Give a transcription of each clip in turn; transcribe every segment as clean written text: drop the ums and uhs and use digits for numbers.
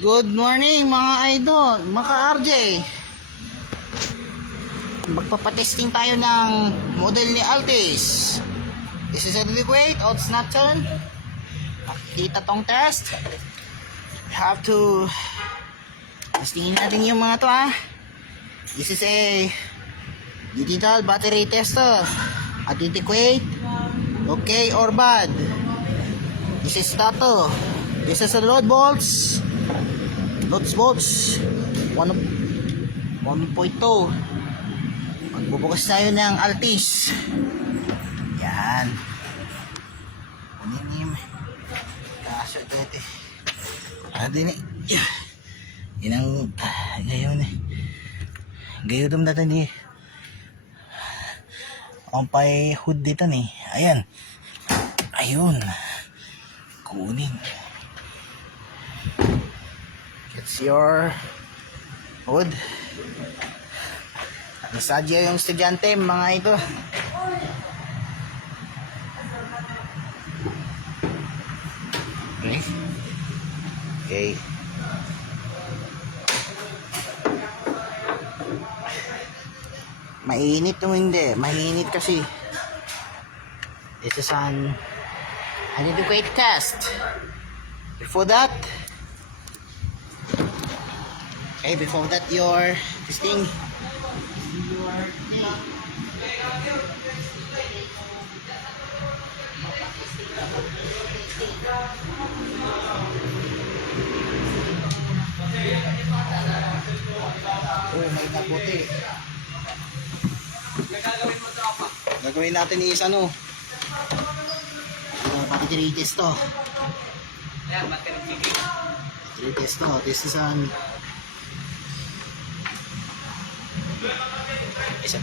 Good morning mga idol, mga RJ. Magpapatesting tayo ng model ni Altis. This is a weight of Snapton. Makikita tong test. We have to testingin natin yung mga to This is a digital battery tester. Adequate, okay or bad. This is stato. This is a load bolts. Load bolts 1.2. Magbubukas tayo ng Altis. Yan. Kunin kaso dito din yan ang gayon gayon natin ang pay hood dito ayan ayun kunin. It's your hood. Nasadya yung estudyante mga ito. Okay. Mainit o hindi? Mainit kasi. This is an adequate test. Before that, your testing. Oh, may naputi. Gagawin natin is battery test to. Battery test to. This is an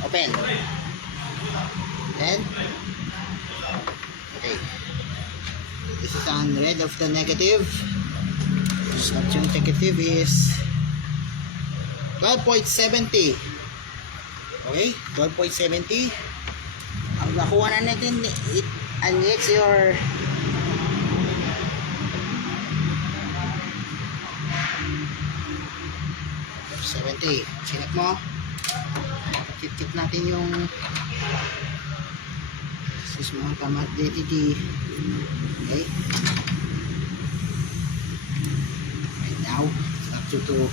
open. And okay. This is on red of the negative. Yung negative is 12.70. Okay, 12.70. Ang nakuha na natin and it's your $70. Sinak mo. Kit natin yung sis mga tamat DTD. Okay. Right now, it's up to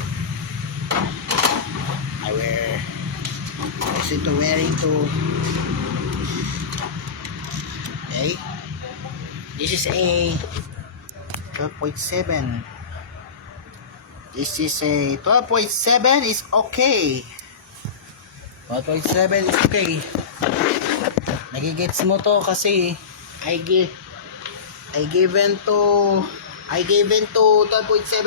I wear to wearing to. Okay. This is a 12.7. This is a 12.7 is okay. 12.7 is okay. Nagigets mo to kasi I gave in to 12.7